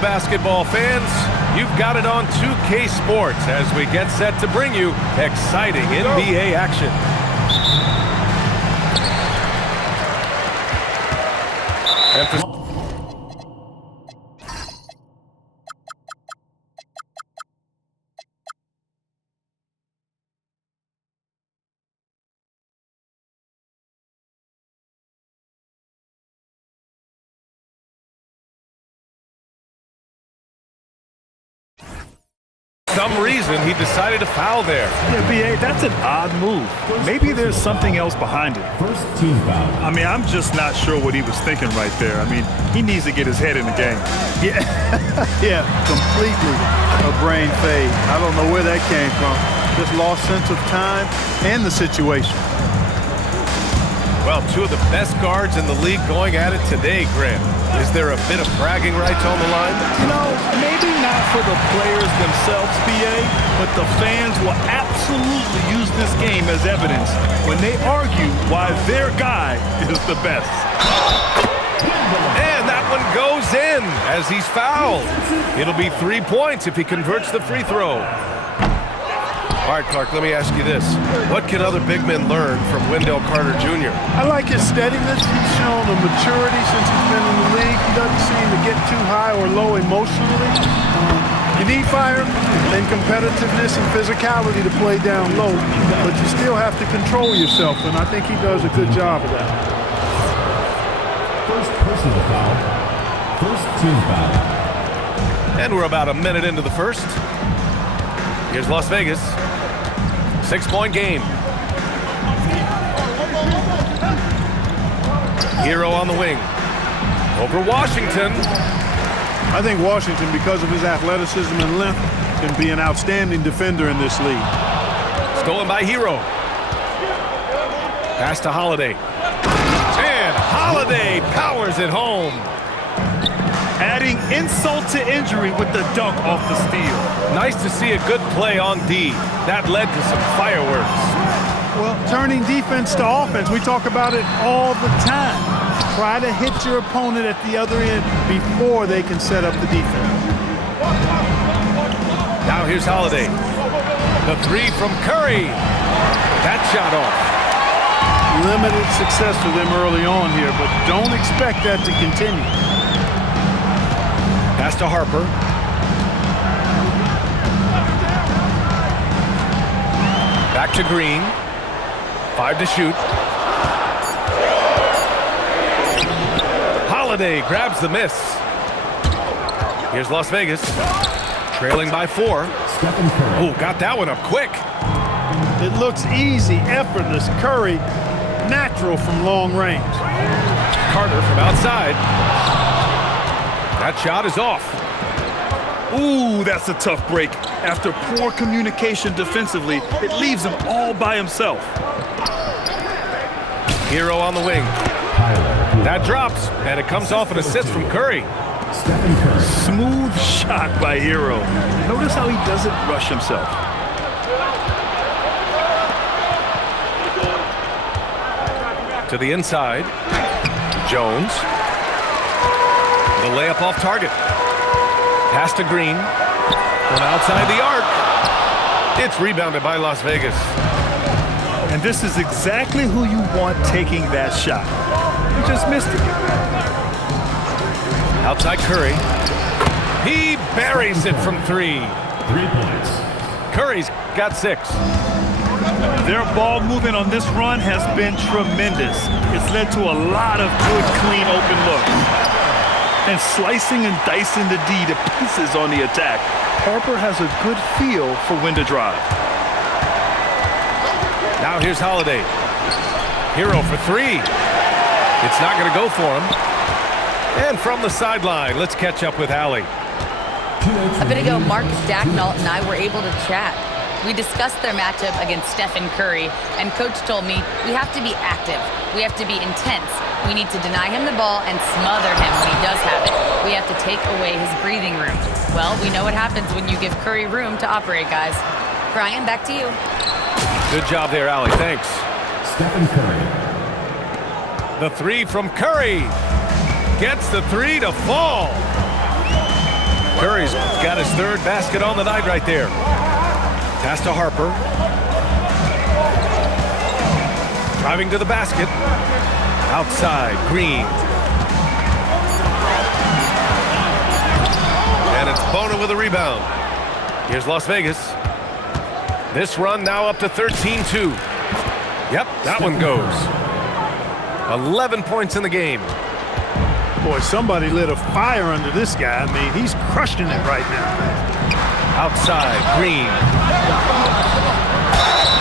basketball fans. You've got it on 2K Sports as we get set to bring you exciting NBA action. For some reason, he decided to foul there. Yeah, B.A., that's an odd move. Maybe there's something else behind it. First team foul. I mean, I'm just not sure what he was thinking right there. I mean, he needs to get his head in the game. Yeah, yeah, completely a brain fade. I don't know where that came from. Just lost sense of time and the situation. Well, two of the best guards in the league going at it today, Grant. Is there a bit of bragging rights on the line? You know, maybe not for the players themselves, B.A., but the fans will absolutely use this game as evidence when they argue why their guy is the best. And that one goes in as he's fouled. It'll be 3 points if he converts the free throw. All right, Clark, let me ask you this. What can other big men learn from Wendell Carter Jr.? I like his steadiness. He's shown a maturity since he's been in the league. He doesn't seem to get too high or low emotionally. You need fire and competitiveness and physicality to play down low, but you still have to control yourself, and I think he does a good job of that. First personal foul. First team foul. And we're about a minute into the first. Here's Las Vegas. 6-point game. Hero on the wing. Over Washington. I think Washington, because of his athleticism and length, can be an outstanding defender in this league. Stolen by Hero. Pass to Holiday. And Holiday powers it home. Adding insult to injury with the dunk off the steal. Nice to see a good play on D. That led to some fireworks. Well, turning defense to offense, we talk about it all the time. Try to hit your opponent at the other end before they can set up the defense. Now here's Holiday. The three from Curry. That shot off. Limited success for them early on here, but don't expect that to continue. Pass to Harper. Back to Green. 5 to shoot. Holiday grabs the miss. Here's Las Vegas. Trailing by 4. Oh, got that one up quick. It looks easy, effortless. Curry, natural from long range. Carter from outside. That shot is off. Ooh, that's a tough break. After poor communication defensively, it leaves him all by himself. Hero on the wing. That drops, and it comes off an assist from Curry. Smooth shot by Hero. Notice how he doesn't rush himself. To the inside. Jones. The layup off target. Pass to Green. From outside the arc. It's rebounded by Las Vegas. And this is exactly who you want taking that shot. He just missed it. Outside Curry. He buries it from 3. 3 points. Curry's got 6. Their ball movement on this run has been tremendous. It's led to a lot of good, clean, open looks. And slicing and dicing the D to pieces on the attack. Harper has a good feel for when to drive. Now here's Holiday. Hero for 3. It's not going to go for him. And from the sideline, let's catch up with Allie. A bit ago, Mark Dacknault and I were able to chat. We discussed their matchup against Stephen Curry, and Coach told me we have to be active. We have to be intense. We need to deny him the ball and smother him when he does have it. We have to take away his breathing room. Well, we know what happens when you give Curry room to operate, guys. Brian, back to you. Good job there, Allie. Thanks. Stephen Curry. The 3 from Curry. Gets the 3 to fall. got his third basket on the night right there. Pass to Harper. Driving to the basket. Outside, Green. And it's Bona with a rebound. Here's Las Vegas. This run now up to 13-2. Yep, that one goes. 11 points in the game. Boy, somebody lit a fire under this guy. I mean, he's crushing it right now. Outside, Green.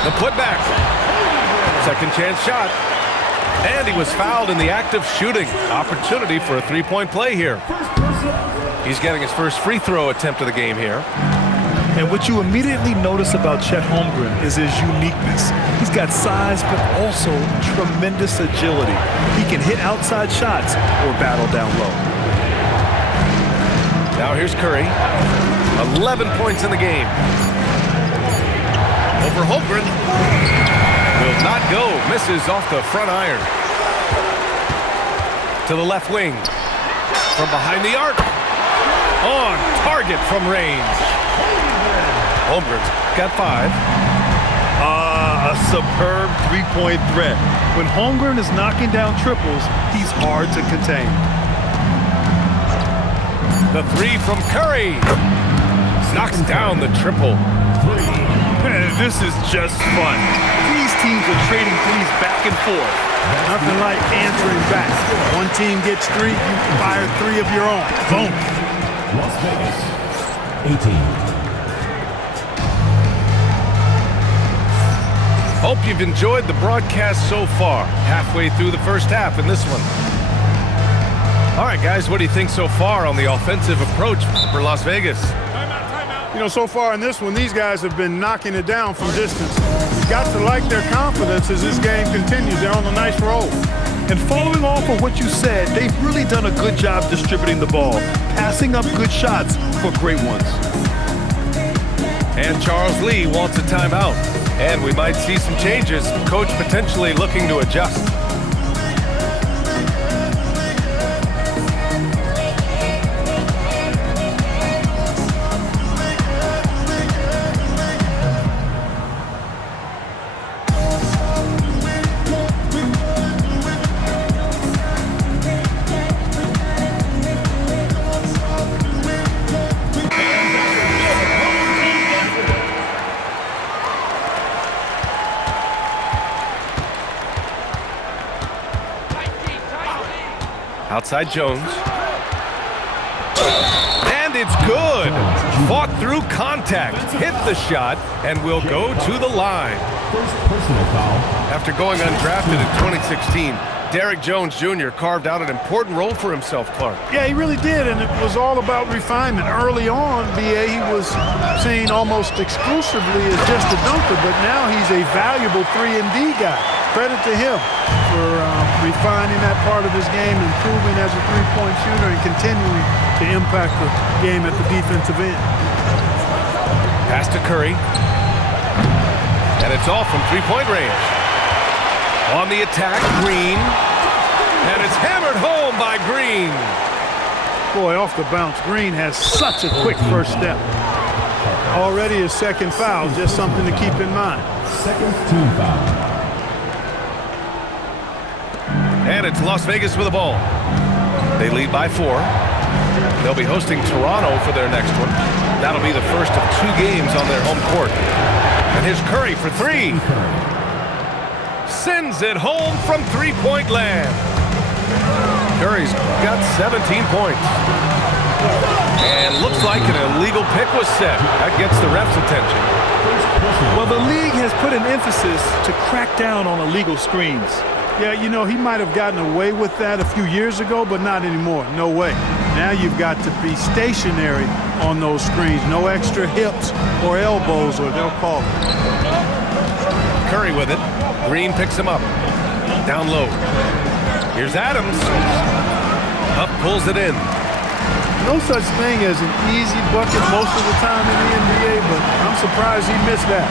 The putback. Second chance shot. And he was fouled in the act of shooting. Opportunity for a three-point play here. He's getting his first free throw attempt of the game here. And what you immediately notice about Chet Holmgren is his uniqueness. He's got size, but also tremendous agility. He can hit outside shots or battle down low. Now here's Curry. 11 points in the game. Over Holmgren. Will not go. Misses off the front iron. To the left wing. From behind the arc. On target from range. Holmgren's got 5. A superb three-point threat. When Holmgren is knocking down triples, he's hard to contain. The 3 from Curry. Knocks down the triple. Man, this is just fun. These teams are trading threes back and forth. Nothing like answering back. One team gets 3, you fire 3 of your own. Boom. Las Vegas, 18. Hope you've enjoyed the broadcast so far. Halfway through the first half in this one. All right, guys, what do you think so far on the offensive approach for Las Vegas? You know, so far in this one, these guys have been knocking it down from distance. You've got to like their confidence as this game continues. They're on a nice roll. And following off of what you said, they've really done a good job distributing the ball, passing up good shots for great ones. And Charles Lee wants a timeout. And we might see some changes. Coach potentially looking to adjust. Outside Jones. And it's good. Fought through contact. Hit the shot and will go to the line. First personal foul. After going undrafted in 2016, Derrick Jones Jr. carved out an important role for himself, Clark. Yeah, he really did, and it was all about refinement. Early on, B.A., he was seen almost exclusively as just a dunker, but now he's a valuable 3-and-D guy. Credit to him for refining that part of his game, improving as a three-point shooter, and continuing to impact the game at the defensive end. Pass to Curry. And it's off from three-point range. On the attack, Green. And it's hammered home by Green. Boy, off the bounce, Green has such a quick first step. Already his second foul, just something to keep in mind. Second team foul. And it's Las Vegas with the ball. They lead by 4. They'll be hosting Toronto for their next one. That'll be the first of 2 games on their home court. And here's Curry for 3. Sends it home from three-point land. Curry's got 17 points. And looks like an illegal pick was set. That gets the ref's attention. Well, the league has put an emphasis to crack down on illegal screens. Yeah, you know, he might have gotten away with that a few years ago, but not anymore. No way. Now you've got to be stationary on those screens. No extra hips or elbows, or they'll call it. Curry with it. Green picks him up. Down low. Here's Adams. Up pulls it in. No such thing as an easy bucket most of the time in the NBA, but I'm surprised he missed that.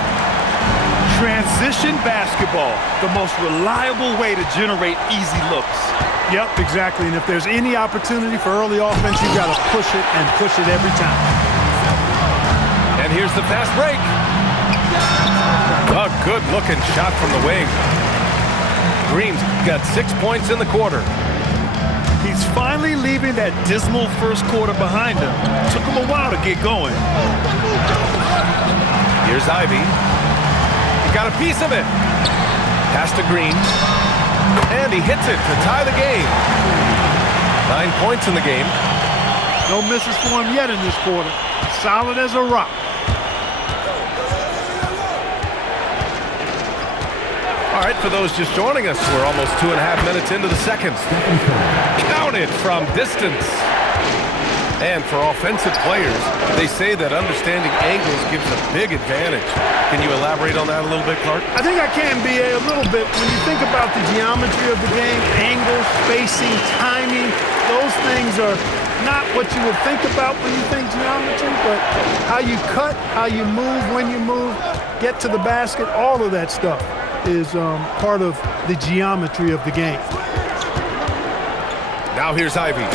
Transition basketball, the most reliable way to generate easy looks. Yep, exactly. And if there's any opportunity for early offense, you've got to push it and push it every time. And here's the fast break. A good-looking shot from the wing. Green's got 6 points in the quarter. He's finally leaving that dismal first quarter behind him. Took him a while to get going. Here's Ivy. He got a piece of it. Pass to Green. And he hits it to tie the game. 9 points in the game. No misses for him yet in this quarter. Solid as a rock. All right, for those just joining us, we're almost 2.5 minutes into the second. Counted from distance. And for offensive players, they say that understanding angles gives a big advantage. Can you elaborate on that a little bit, Clark? I think I can be a little bit. When you think about the geometry of the game, angles, spacing, timing, those things are not what you would think about when you think geometry, but how you cut, how you move, when you move, get to the basket, all of that stuff is part of the geometry of the game. Now here's Ivy.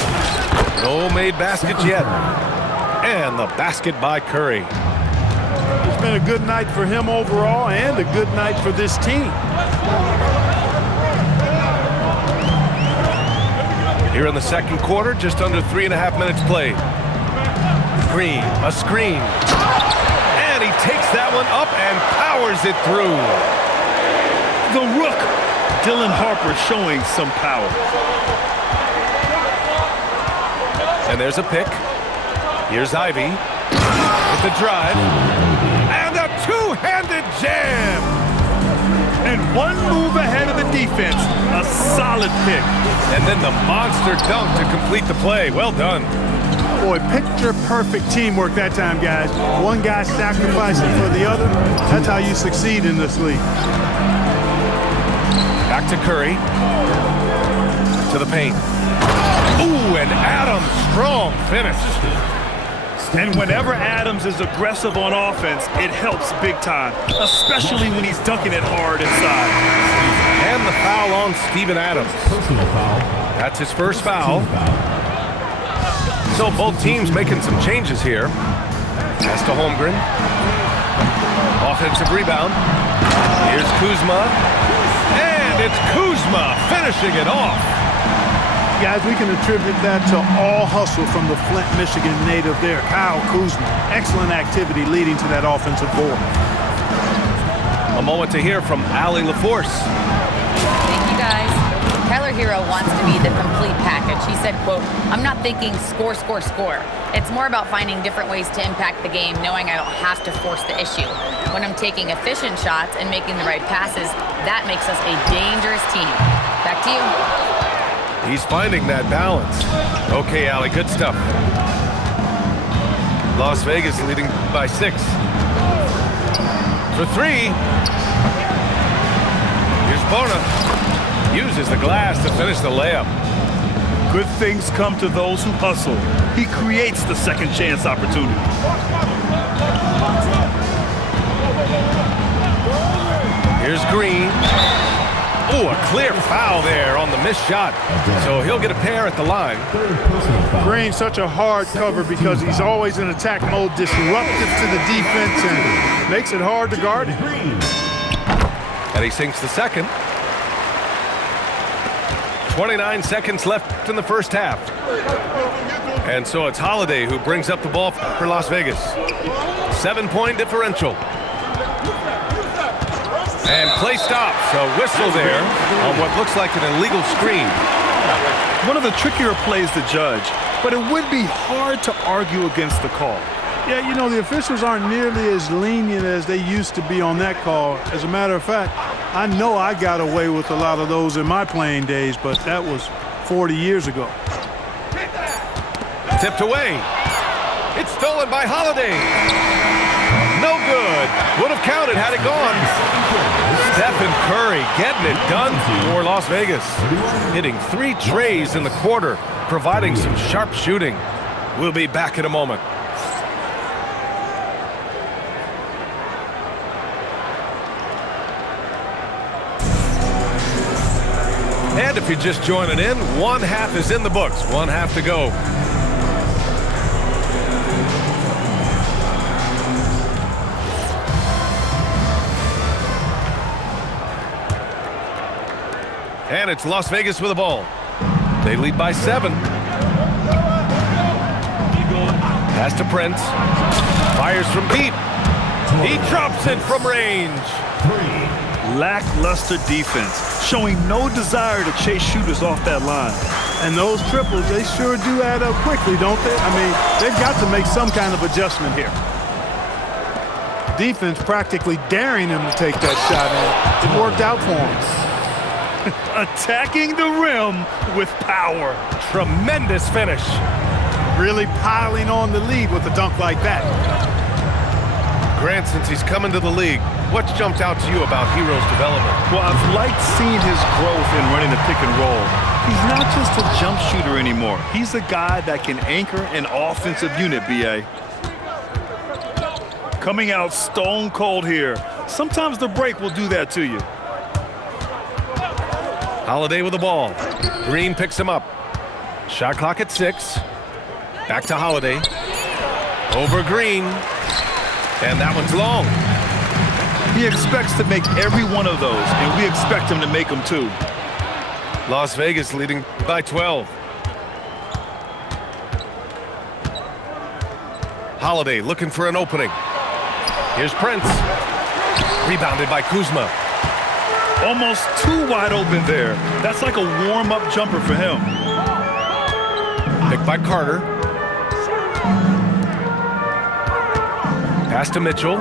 No made baskets yet. And the basket by Curry. It's been a good night for him overall and a good night for this team. Here in the second quarter, just under 3.5 minutes played. Green, a screen. And he takes that one up and powers it through. The Rook, Dylan Harper, showing some power. And there's a pick. Here's Ivy with the drive. And a two-handed jam. And one move ahead of the defense. A solid pick. And then the monster dunk to complete the play. Well done. Boy, picture-perfect teamwork that time, guys. One guy sacrificing for the other. That's how you succeed in this league. Back to Curry. To the paint. Ooh, and Adams, strong finish. And whenever Adams is aggressive on offense, it helps big time, especially when he's dunking it hard inside. And the foul on Steven Adams. Personal foul. That's his first foul. So both teams making some changes here. Pass to Holmgren. Offensive rebound. Here's Kuzma. And it's Kuzma finishing it off. Guys, we can attribute that to all hustle from the Flint, Michigan native there, Kyle Kuzma. Excellent activity leading to that offensive board. A moment to hear from Allie LaForce. Thank you, guys. Tyler Hero wants to be the complete package. He said, quote, "I'm not thinking score, score, score. It's more about finding different ways to impact the game, knowing I don't have to force the issue. When I'm taking efficient shots and making the right passes, that makes us a dangerous team." Back to you. He's finding that balance. Okay, Allie, good stuff. Las Vegas leading by 6. For 3. Here's Bona. Uses the glass to finish the layup. Good things come to those who hustle. He creates the second chance opportunity. Here's Green. Oh, a clear foul there on the missed shot. So he'll get a pair at the line. Green's such a hard cover because he's always in attack mode, disruptive to the defense, and makes it hard to guard him. And he sinks the second. 29 seconds left in the first half. And so it's Holiday who brings up the ball for Las Vegas. 7-point differential. And play stops. A whistle there on what looks like an illegal screen. One of the trickier plays to judge, but it would be hard to argue against the call. Yeah, you know, the officials aren't nearly as lenient as they used to be on that call. As a matter of fact, I know I got away with a lot of those in my playing days, but that was 40 years ago. Tipped away. It's stolen by Holiday. No good. Would have counted had it gone. Stephen Curry getting it done for Las Vegas. Hitting 3 trays in the quarter, providing some sharp shooting. We'll be back in a moment. And if you're just joining in, 1 half is in the books. 1 half to go. And it's Las Vegas with the ball. They lead by 7. Pass to Prince. Fires from deep. He drops it from range. Lackluster defense, showing no desire to chase shooters off that line. And those triples, they sure do add up quickly, don't they? I mean, they've got to make some kind of adjustment here. Defense practically daring him to take that shot, and it worked out for him. Attacking the rim with power. Tremendous finish. Really piling on the lead with a dunk like that. Grant, since he's come into the league, what's jumped out to you about Herro's development? Well, I've liked seeing his growth in running the pick and roll. He's not just a jump shooter anymore. He's a guy that can anchor an offensive unit, B.A. Coming out stone cold here. Sometimes the break will do that to you. Holiday with the ball. Green picks him up. Shot clock at 6. Back to Holiday. Over Green. And that one's long. He expects to make every one of those, and we expect him to make them too. Las Vegas leading by 12. Holiday looking for an opening. Here's Prince. Rebounded by Kuzma. Almost too wide open there. That's like a warm-up jumper for him. Picked by Carter. Pass to Mitchell.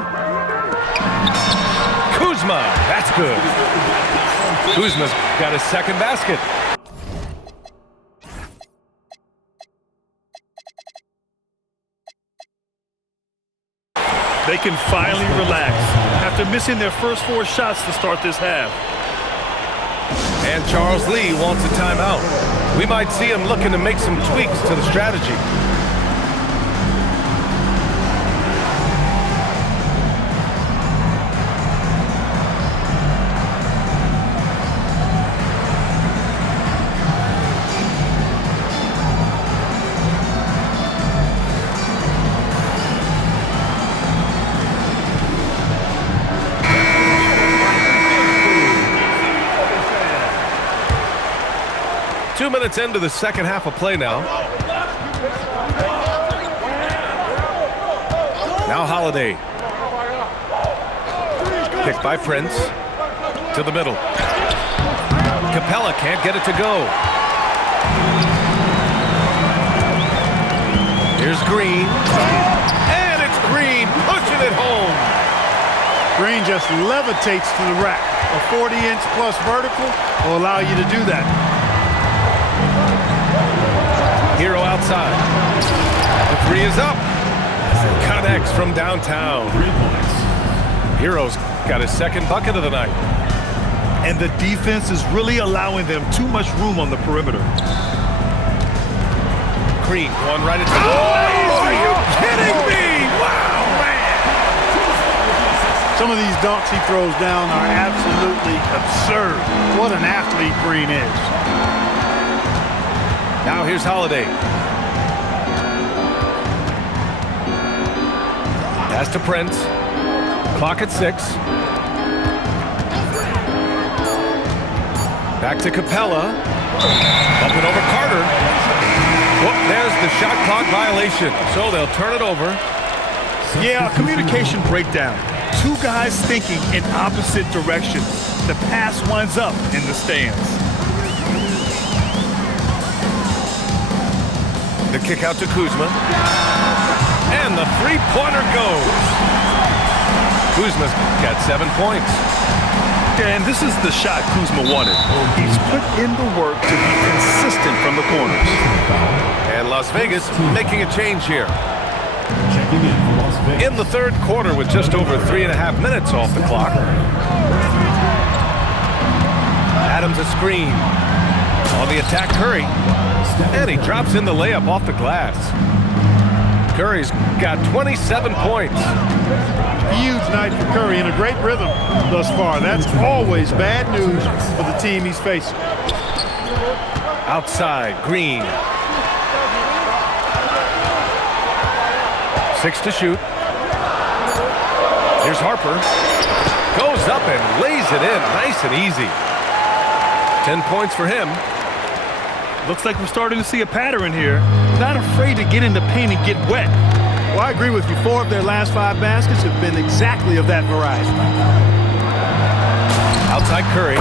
Kuzma, that's good. Kuzma's got his second basket. They can finally relax after missing their first 4 shots to start this half. And Charles Lee wants a timeout. We might see him looking to make some tweaks to the strategy. Minutes into the second half of play now. Now Holiday. Picked by Prince. To the middle. Capella can't get it to go. Here's Green. And it's Green pushing it home. Green just levitates to the rack. A 40-inch plus vertical will allow you to do that. Herro outside. The 3 is up. Connects from downtown. 3 points. Herro's got his second bucket of the night. And the defense is really allowing them too much room on the perimeter. Green going right at the... Oh, are you kidding me? Wow, man. Some of these dunks he throws down are absolutely absurd. What an athlete Green is. Now here's Holiday. Pass to Prince. Clock at 6. Back to Capella. Bumping over Carter. Whoop, there's the shot clock violation. So they'll turn it over. Yeah, a communication breakdown. 2 guys thinking in opposite directions. The pass winds up in the stands. The kick out to Kuzma. And the 3-pointer goes. Kuzma's got 7 points. And this is the shot Kuzma wanted. He's put in the work to be consistent from the corners. And Las Vegas making a change here. Checking in for Las Vegas. In the third quarter with just over 3.5 minutes off the clock. Adams a screen. On the attack, Curry. And he drops in the layup off the glass. Curry's got 27 points. Huge night for Curry and a great rhythm thus far. That's always bad news for the team he's facing. Outside, Green. 6 to shoot. Here's Harper. Goes up and lays it in nice and easy. 10 points for him. Looks like we're starting to see a pattern here. Not afraid to get in the paint and get wet. Well, I agree with you. 4 of their last 5 baskets have been exactly of that variety. Outside Curry.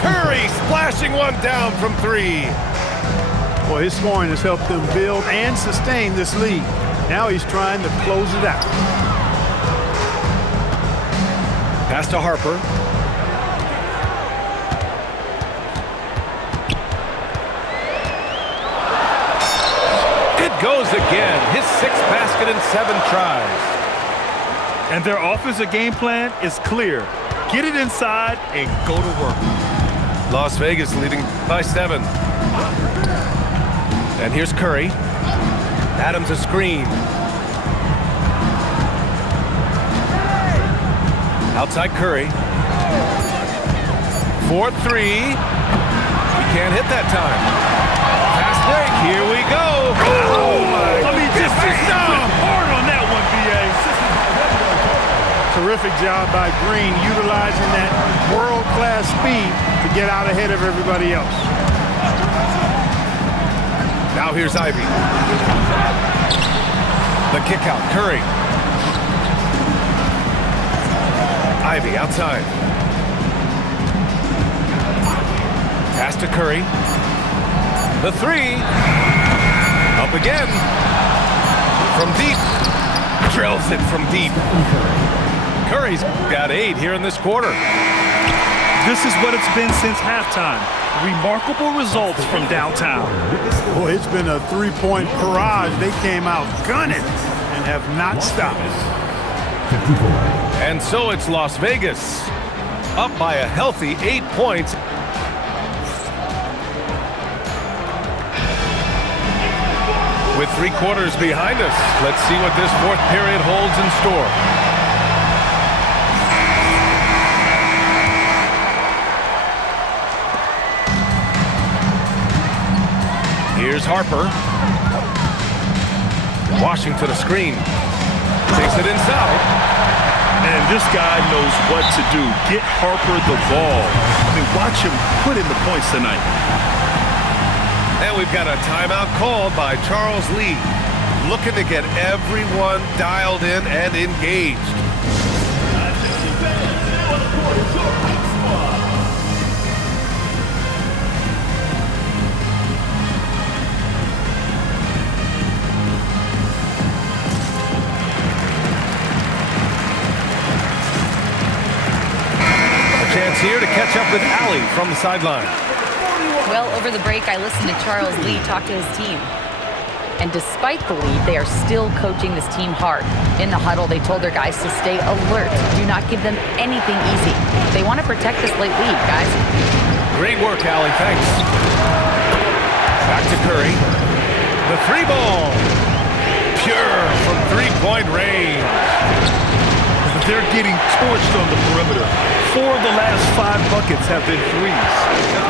Curry splashing one down from 3. Well, his scoring has helped them build and sustain this lead. Now he's trying to close it out. Pass to Harper. It goes again. His 6th basket in 7 tries. And their offensive game plan is clear. Get it inside and go to work. Las Vegas leading by 7. And here's Curry. Adams a screen. Outside Curry. 4-3. He can't hit that time. Fast break. Here we go. Oh, my. I mean, just hard on that one, B.A. Terrific job by Green utilizing that world-class speed to get out ahead of everybody else. Now here's Ivy. The kick out. Curry. Ivy outside. Pass to Curry. The 3. Up again. From deep. Drills it from deep. Curry's got 8 here in this quarter. This is what it's been since halftime. Remarkable results from downtown. Boy, it's been a 3-point barrage. They came out gunning and have not stopped. 54. And so it's Las Vegas, up by a healthy 8 points. With 3 quarters behind us, let's see what this 4th period holds in store. Here's Harper. Washington a screen. Takes it inside. And this guy knows what to do. Get Harper the ball. I mean, watch him put in the points tonight. And we've got a timeout called by Charles Lee. Looking to get everyone dialed in and engaged. Chance here to catch up with Allie from the sideline. Well, over the break, I listened to Charles Lee talk to his team. And despite the lead, they are still coaching this team hard. In the huddle, they told their guys to stay alert. Do not give them anything easy. They want to protect this late lead, guys. Great work, Allie. Thanks. Back to Curry. The 3-ball. Pure from 3-point range. They're getting torched on the perimeter. 4 of the last 5 buckets have been threes.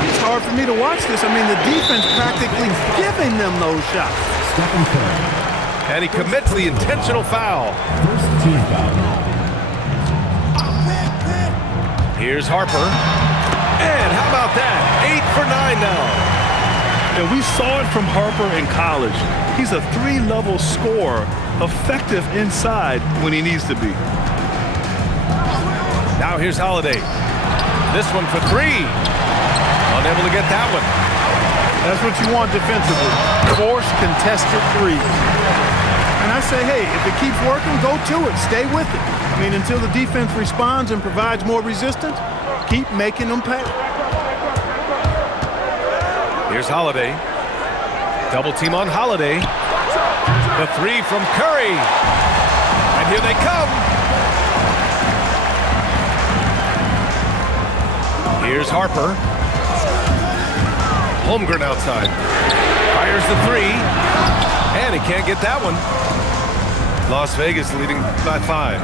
It's hard for me to watch this. I mean, the defense practically giving them those shots. Stephen Curry. And he commits the intentional foul. First team foul. Here's Harper. And how about that? 8 for 9 now. And we saw it from Harper in college. He's a 3-level scorer, effective inside when he needs to be. Now here's Holiday. This one for 3. Unable to get that one. That's what you want defensively. Force contested 3. And I say, hey, if it keeps working, go to it. Stay with it. I mean, until the defense responds and provides more resistance, keep making them pay. Here's Holiday. Double team on Holiday. The 3 from Curry. And here they come. Here's Harper. Holmgren outside. Fires the 3. And he can't get that one. Las Vegas leading by 5.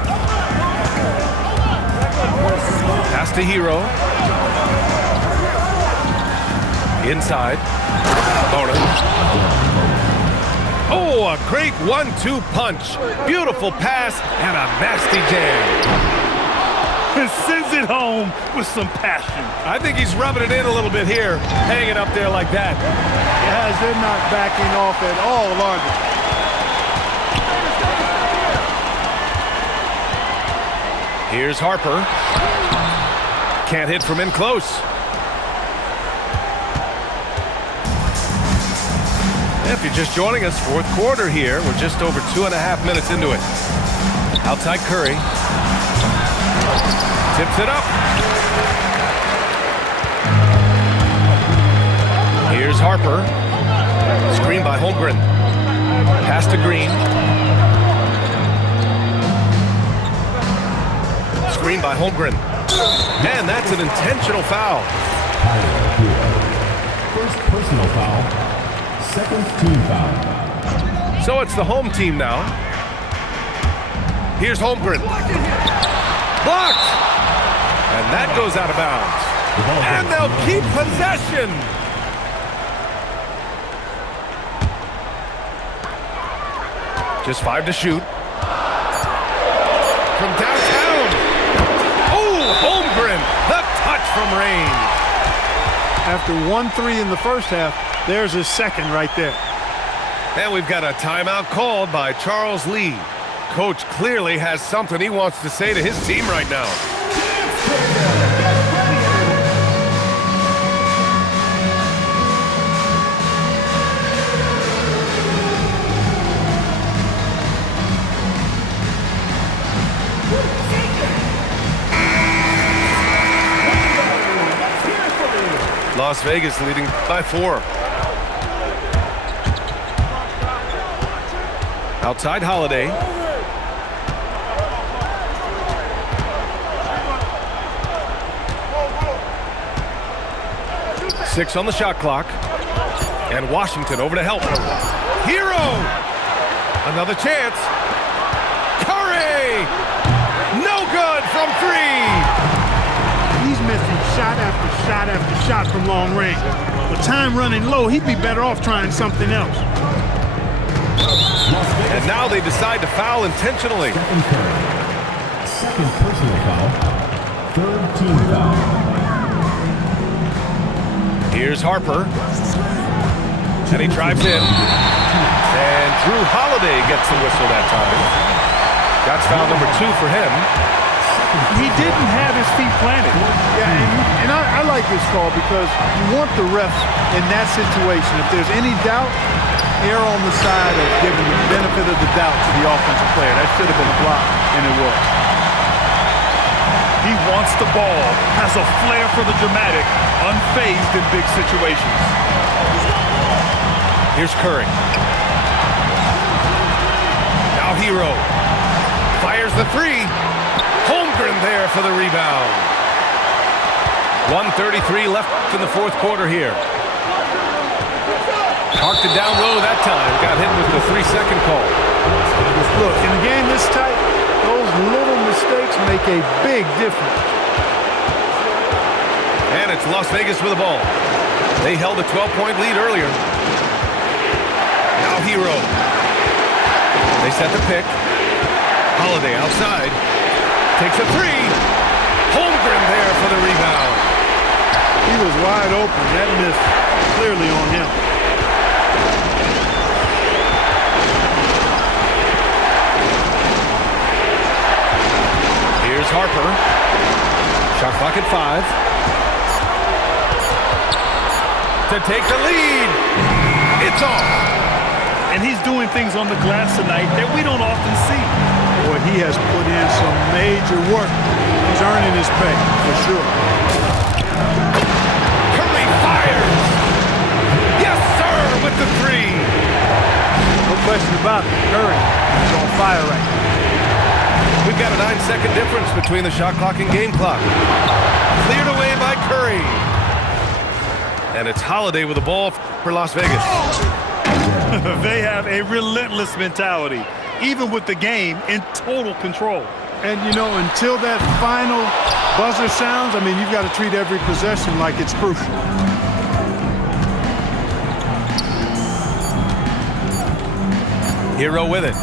Pass to Hero. Inside. Bonin. Oh, a great 1-2 punch. Beautiful pass and a nasty jam. and sends it home with some passion. I think he's rubbing it in a little bit here, hanging up there like that. Guys, they're not backing off at all, are they? Here's Harper. Can't hit from in close. If you're just joining us, fourth quarter here. We're just over 2.5 minutes into it. Outside Curry. Tips it up. Here's Harper. Screen by Holmgren. Pass to Green. Screen by Holmgren. And that's an intentional foul. First personal foul. Second team foul. So it's the home team now. Here's Holmgren. Blocked! And that goes out of bounds. And they'll keep possession. Just 5 to shoot. From downtown. Oh, Holmgren, the touch from range. After 1-3 in the first half, there's his second right there. And we've got a timeout called by Charles Lee. Coach clearly has something he wants to say to his team right now. Las Vegas leading by 4. Outside Holiday. Six on the shot clock. And Washington over to help. Hero! Another chance. Curry! No good from 3! He's missing shot after shot after shot from long range. With time running low, he'd be better off trying something else. And now they decide to foul intentionally. Stephen Curry. Second personal foul. Third team foul. Here's Harper. And he drives in. And Drew Holiday gets the whistle that time. That's foul number 2 for him. He didn't have his feet planted. Yeah, and I like this call because you want the refs in that situation. If there's any doubt, err on the side of giving the benefit of the doubt to the offensive player. That should have been a block, and it was. He wants the ball, has a flair for the dramatic, unfazed in big situations. Here's Curry. Now Hero. Fires the 3. Holmgren there for the rebound. 1:33 left in the fourth quarter here. Parked it down low that time. Got hit with the 3-second call. Look, in a game this tight, those little mistakes make a big difference. And it's Las Vegas with the ball. They held a 12-point lead earlier. Now Hero. They set the pick. Holiday outside. Takes a 3. Holmgren there for the rebound. He was wide open. That miss clearly on him. Here's Harper. Shot clock at 5. To take the lead. It's off. And he's doing things on the glass tonight that we don't often see. Boy, he has put in some major work. He's earning his pay, for sure. Curry fires. Yes, sir, with the 3. No question about it. Curry is on fire right now. We've got a 9-second difference between the shot clock and game clock. Cleared away by Curry. And it's Holiday with the ball for Las Vegas. They have a relentless mentality, even with the game in total control. And, you know, until that final buzzer sounds, I mean, you've got to treat every possession like it's crucial. Hero with it.